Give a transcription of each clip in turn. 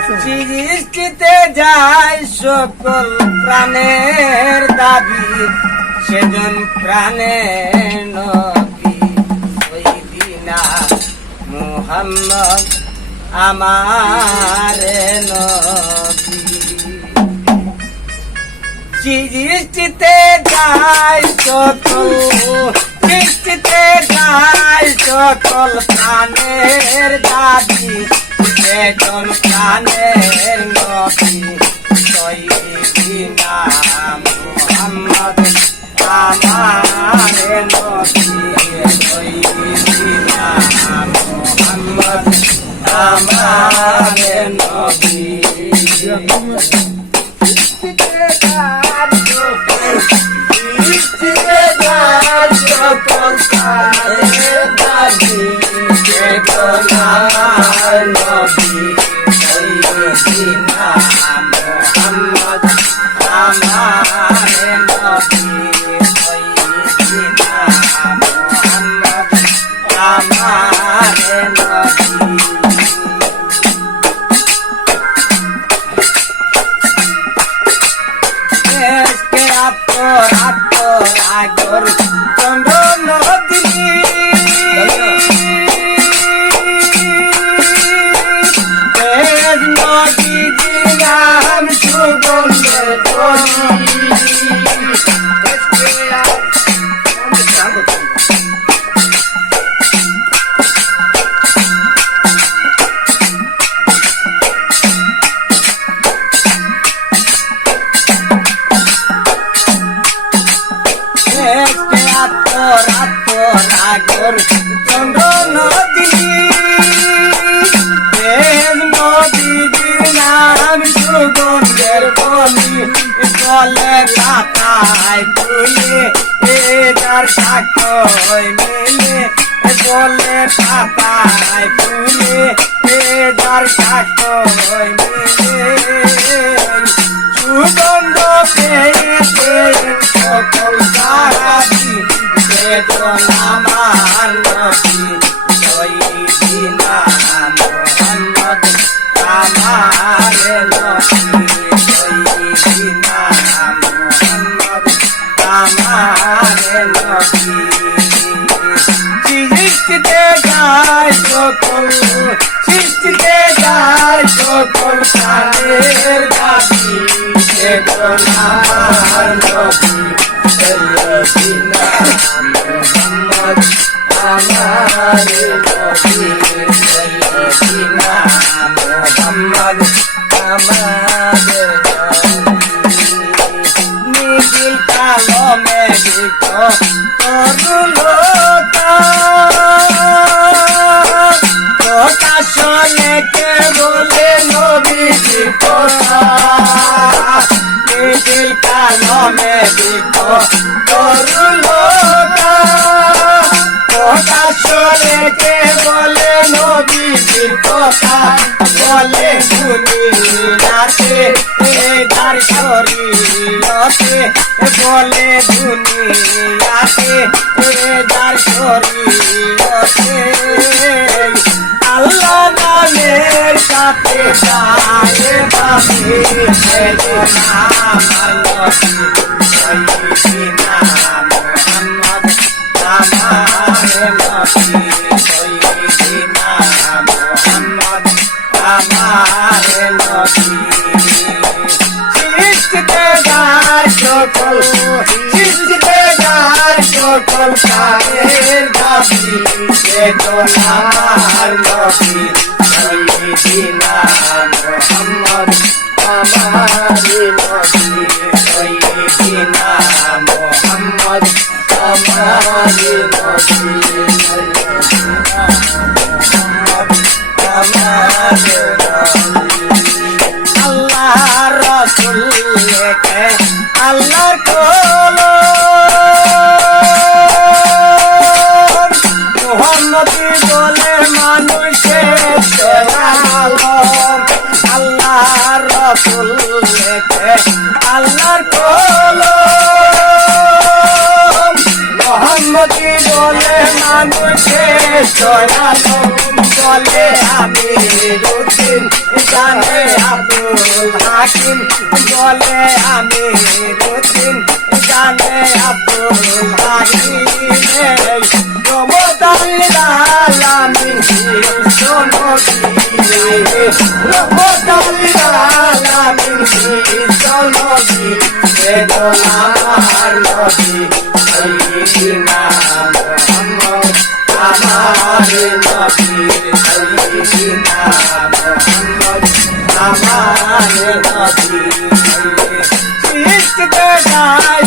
সৃষ্টিতে যায় সকল প্রাণের দাবি, সেজন প্রাণের নবী সৈয়দিনা মুহাম্মদ আমার নবী। সৃষ্টিতে যায় সকল, সৃষ্টিতে যায় সকল প্রাণের দাবি, সেজন প্রাণের নবী সৈয়দিনা মুহাম্মদ আমার নবী, সৈয়দিনা মুহাম্মদ আমার নবী। সকল প্রাণের দাবি, সেজন আমার নবী সৈয়দিনা মুহাম্মদ আমার নবী, সৈয়দিনা মুহাম্মদ আমার নবী। দেশকে আতর চন্দ্র নদী, দেশ নদী দিলাম সুগন্ধের সাগর চন্দ্র নদী, দেব নদীর নাম সুগন্ধের বলি, বলে পাতায় ফুলে যার সাক্ষয় মেলে, বলে পাতায় ফুলে যার সাক্ষয় মেলে, সুগন্ধ পেয়ে সকল সাহাবি, সেজন আমার নবী সৈয়দিনা মুহাম্মদ আমার নবী, সৈয়দিনা মুহাম্মদ আমার নবী। সৃষ্টিতে যায় সকল, সৃষ্টিতে যায় সকল প্রাণের দাবি, সেজন আমার নবী সৈয়দিনা মুহাম্মদ আমার নবী, সৈয়দিনা মুহাম্মদ আমার নবী। নিবিল কালমে লিখ তরুলতা, প্রকাশনে কে বলে নবীজির কথা, নিবিল কালমে লিখ তরুলতা, প্রকাশনে কে বলে নবীজির কথা, বলে দুনিয়াতে যার শরীয়তে, বলে দুনিয়াতে যার শরীয়তে, আল্লাহ নামের সাথে যায় বাসে, সেজন আমার নবী সৈয়দিনা মুহাম্মদ আমার নবী, সৈয়দিনা মুহাম্মদ আমার নবী। সৃষ্টিতে যায় সকল, সৃষ্টিতে যায় সকল প্রাণের দাবি, সেজন আমার নবী সৈয়দিনা মুহাম্মদ আমার নবী, সৈয়দিনা মুহাম্মদ আমার নবী, সৈয়দিনা মুহাম্মদ আমার নবী। আল্লাহ রাসূল লেখে আল্লাহর কলম, মুহাম্মদী বলে মানুষের আলম, আল্লাহ রাসূল লেখে আল্লাহর কলম, মুহাম্মদী বলে মানুষের আলম, বলে আমিরুদ্দিন জানে রহমতুল আলামিন বিশ্ব নবী বেদনার নবী সাইয়্যিদিনা মুহাম্মদ আমার নবী সাইয়্যিদিনা মুহাম্মদ আমার নবী শিখতে যায়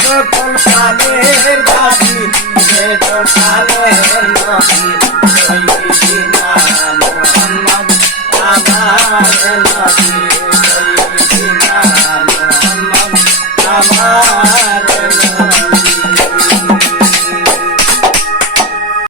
সকল প্রাণের দাবি বেদনার নবী